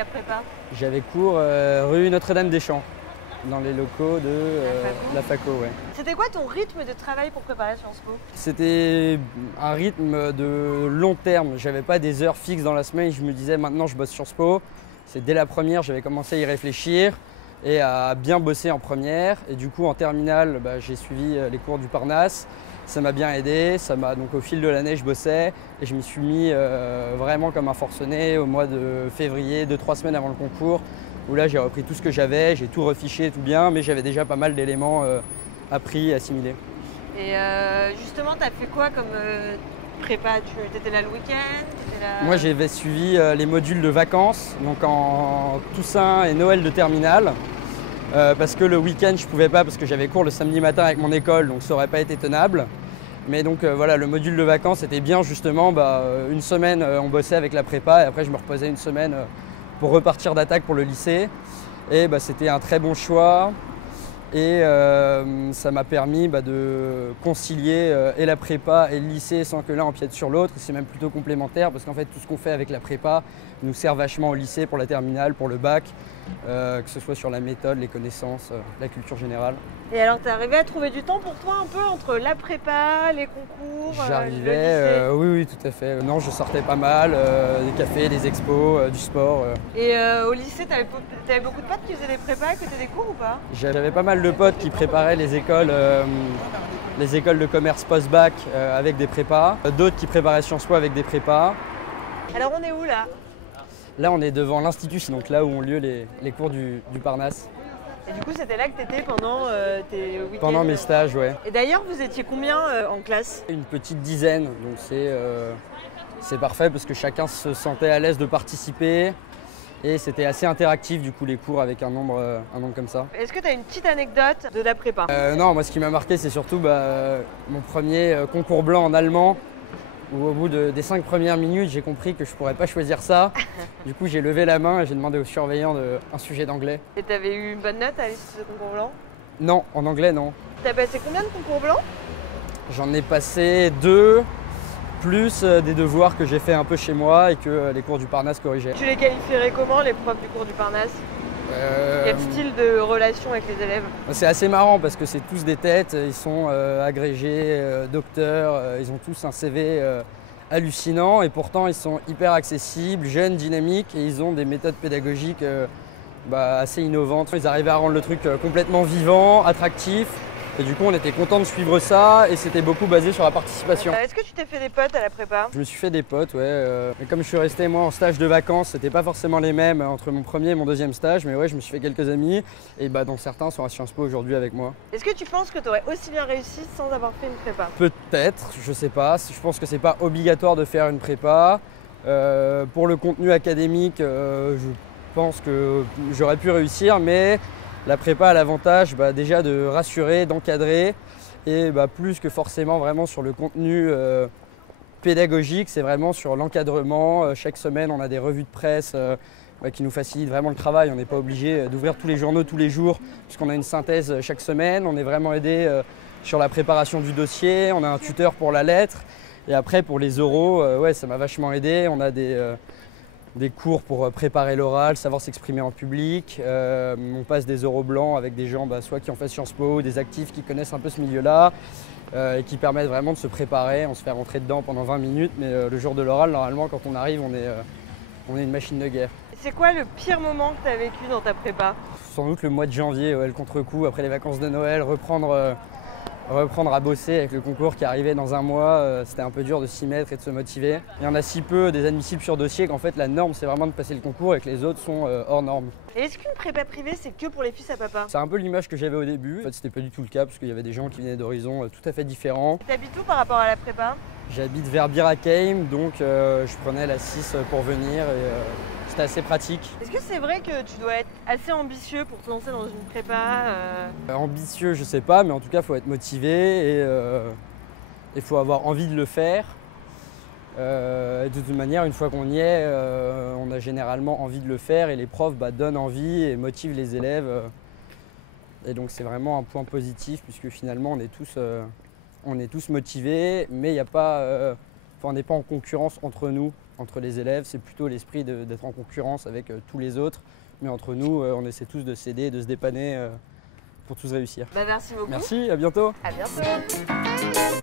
la prépa? J'avais cours rue Notre-Dame-des-Champs, dans les locaux de la Faco. Ouais. C'était quoi ton rythme de travail pour préparer Sciences Po? C'était un rythme de long terme. J'avais pas des heures fixes dans la semaine. Je me disais maintenant je bosse Sciences Po. C'est dès la première, j'avais commencé à y réfléchir et à bien bosser en première. Et du coup en terminale, j'ai suivi les cours du Parnasse. Ça m'a bien aidé. Donc au fil de l'année, je bossais et je m'y suis mis vraiment comme un forcené au mois de février, 2-3 semaines avant le concours, où là j'ai repris tout ce que j'avais, j'ai tout refiché, tout bien, mais j'avais déjà pas mal d'éléments appris, assimilés. Et justement, tu as fait quoi comme prépa? Tu étais là le week-end? Moi j'avais suivi les modules de vacances, donc en Toussaint et Noël de terminale, parce que le week-end je pouvais pas parce que j'avais cours le samedi matin avec mon école, donc ça aurait pas été tenable. Mais donc voilà, le module de vacances était bien justement, une semaine on bossait avec la prépa et après je me reposais une semaine pour repartir d'attaque pour le lycée. Et c'était un très bon choix et ça m'a permis de concilier et la prépa et le lycée sans que l'un empiète sur l'autre. C'est même plutôt complémentaire parce qu'en fait tout ce qu'on fait avec la prépa nous sert vachement au lycée pour la terminale, pour le bac, que ce soit sur la méthode, les connaissances, la culture générale. Et alors, t'es arrivé à trouver du temps pour toi un peu entre la prépa, les concours, J'arrivais, oui, tout à fait. Non, je sortais pas mal, des cafés, des expos, du sport. Et au lycée, t'avais beaucoup de potes qui faisaient des prépas à côté des cours ou pas? J'avais pas mal de potes qui préparaient les écoles de commerce post-bac avec des prépas, d'autres qui préparaient Sciences Po avec des prépas. Alors, on est où là? Là, on est devant l'Institut, donc là où ont lieu les cours du Parnasse. Et du coup, c'était là que tu étais pendant tes week-ends? Pendant mes stages, ouais. Et d'ailleurs, vous étiez combien en classe? Une petite dizaine, donc c'est parfait parce que chacun se sentait à l'aise de participer. Et c'était assez interactif du coup les cours avec un nombre comme ça. Est-ce que tu as une petite anecdote de la prépa? Non, moi ce qui m'a marqué c'est surtout mon premier concours blanc en allemand, où au bout des 5 premières minutes j'ai compris que je ne pourrais pas choisir ça. Du coup j'ai levé la main et j'ai demandé au surveillant un sujet d'anglais. Et tu avais eu une bonne note à l'issue de ce concours blanc? Non, en anglais non. Tu as passé combien de concours blancs? J'en ai passé 2, plus des devoirs que j'ai fait un peu chez moi et que les cours du Parnasse corrigeaient. Tu les qualifierais comment les profs du cours du Parnasse? Quel style de relation avec les élèves? C'est assez marrant parce que c'est tous des têtes, ils sont agrégés, docteurs, ils ont tous un CV hallucinant et pourtant ils sont hyper accessibles, jeunes, dynamiques et ils ont des méthodes pédagogiques assez innovantes. Ils arrivaient à rendre le truc complètement vivant, attractif. Et du coup, on était content de suivre ça et c'était beaucoup basé sur la participation. Est-ce que tu t'es fait des potes à la prépa? Je me suis fait des potes, ouais. Mais comme je suis resté moi en stage de vacances, c'était pas forcément les mêmes entre mon premier et mon deuxième stage, mais ouais, je me suis fait quelques amis et dont certains sont à Sciences Po aujourd'hui avec moi. Est-ce que tu penses que tu aurais aussi bien réussi sans avoir fait une prépa? Peut-être, je sais pas. Je pense que c'est pas obligatoire de faire une prépa. Pour le contenu académique, je pense que j'aurais pu réussir, mais la prépa a l'avantage déjà de rassurer, d'encadrer et plus que forcément vraiment sur le contenu pédagogique, c'est vraiment sur l'encadrement. Chaque semaine, on a des revues de presse qui nous facilitent vraiment le travail. On n'est pas obligé d'ouvrir tous les journaux tous les jours puisqu'on a une synthèse chaque semaine. On est vraiment aidé sur la préparation du dossier. On a un tuteur pour la lettre et après pour les oraux, ça m'a vachement aidé. On a des cours pour préparer l'oral, savoir s'exprimer en public. On passe des oraux blancs avec des gens soit qui ont fait Sciences Po, des actifs qui connaissent un peu ce milieu-là et qui permettent vraiment de se préparer. On se fait rentrer dedans pendant 20 minutes, mais le jour de l'oral, normalement, quand on arrive, on est une machine de guerre. C'est quoi le pire moment que tu as vécu dans ta prépa? Sans doute le mois de janvier, le contre-coup, après les vacances de Noël, reprendre à bosser avec le concours qui arrivait dans un mois, c'était un peu dur de s'y mettre et de se motiver. Il y en a si peu des admissibles sur dossier qu'en fait la norme c'est vraiment de passer le concours et que les autres sont hors norme. Et est-ce qu'une prépa privée c'est que pour les fils à papa? C'est un peu l'image que j'avais au début. En fait c'était pas du tout le cas parce qu'il y avait des gens qui venaient d'horizons tout à fait différents. T'habites où par rapport à la prépa? J'habite vers Bir Hakeim, donc je prenais la 6 pour venir et c'était assez pratique. Est-ce que c'est vrai que tu dois être assez ambitieux pour te lancer dans une prépa? Ambitieux, je sais pas, mais en tout cas, il faut être motivé et il faut avoir envie de le faire. Et de toute manière, une fois qu'on y est, on a généralement envie de le faire et les profs donnent envie et motivent les élèves. Et donc, c'est vraiment un point positif puisque finalement, on est tous motivés, mais il n'y a pas on n'est pas en concurrence entre nous, entre les élèves. C'est plutôt l'esprit d'être en concurrence avec tous les autres. Mais entre nous, on essaie tous de s'aider, de se dépanner pour tous réussir. Merci beaucoup. Merci, à bientôt. À bientôt.